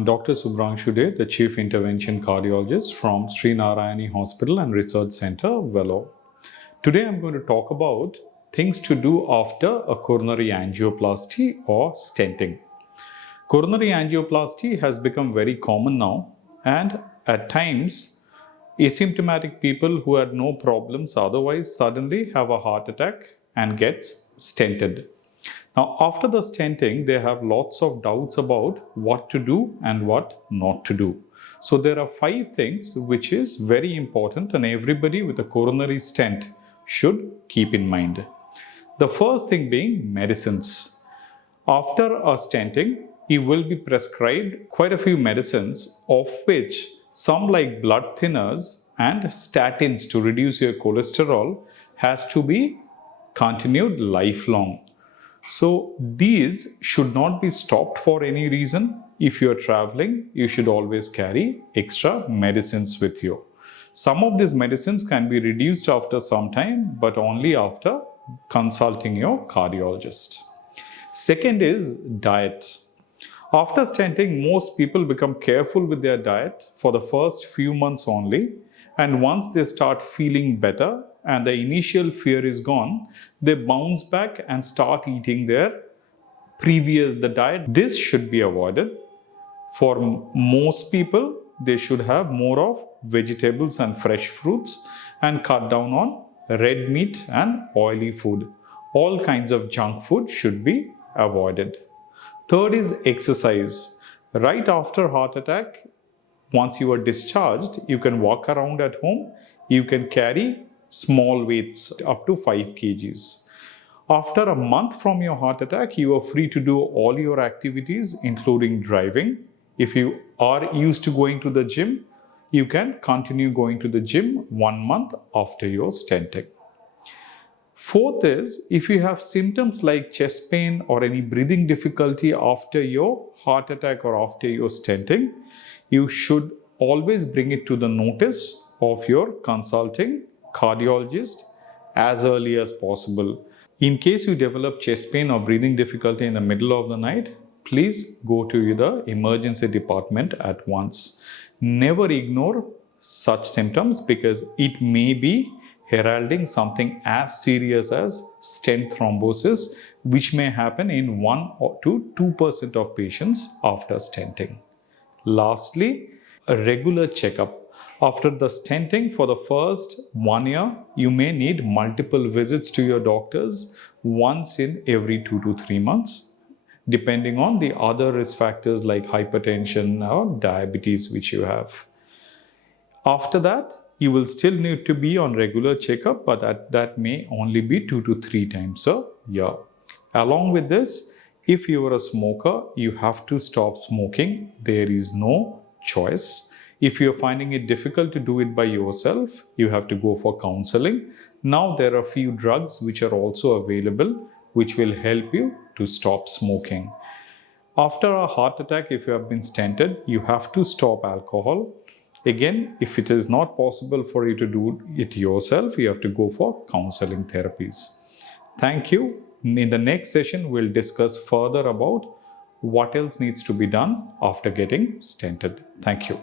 I'm Dr. Subramshude, the Chief Intervention Cardiologist from Narayani Hospital and Research Centre, Vellore. Today I'm going to talk about things to do after a coronary angioplasty or stenting. Coronary angioplasty has become very common now, and at times asymptomatic people who had no problems otherwise suddenly have a heart attack and get stented. Now, after the stenting, they have lots of doubts about what to do and what not to do. So there are 5 things which is very important and everybody with a coronary stent should keep in mind. The first thing being medicines. After a stenting, you will be prescribed quite a few medicines, of which some like blood thinners and statins to reduce your cholesterol has to be continued lifelong. So these should not be stopped for any reason. If you are traveling, you should always carry extra medicines with you. Some of these medicines can be reduced after some time, but only after consulting your cardiologist. Second is diet. After stenting, most people become careful with their diet for the first few months only, and once they start feeling better and the initial fear is gone, they bounce back and start eating their the diet. This should be avoided. For most people, they should have more of vegetables and fresh fruits and cut down on red meat and oily food. All kinds of junk food should be avoided. Third is exercise. Right after heart attack, once you are discharged, you can walk around at home. You can carry small weights up to 5 kgs. After a month from your heart attack, you are free to do all your activities, including driving. If you are used to going to the gym, you can continue going to the gym 1 month after your stenting. Fourth is, if you have symptoms like chest pain or any breathing difficulty after your heart attack or after your stenting, you should always bring it to the notice of your consulting cardiologist as early as possible. In case you develop chest pain or breathing difficulty in the middle of the night, please go to the emergency department at once. Never ignore such symptoms because it may be heralding something as serious as stent thrombosis, which may happen in 1 to 2% of patients after stenting. Lastly, a regular checkup. After the stenting, for the first 1 year, you may need multiple visits to your doctors once in every 2 to 3 months, depending on the other risk factors like hypertension or diabetes which you have. After that, you will still need to be on regular checkup, but that may only be 2 to 3 times a year. Along with this, if you are a smoker, you have to stop smoking. There is no choice. If you're finding it difficult to do it by yourself, you have to go for counseling. Now there are a few drugs which are also available which will help you to stop smoking. After a heart attack, if you have been stented, you have to stop alcohol. Again, if it is not possible for you to do it yourself, you have to go for counseling therapies. Thank you. In the next session, we'll discuss further about what else needs to be done after getting stented. Thank you.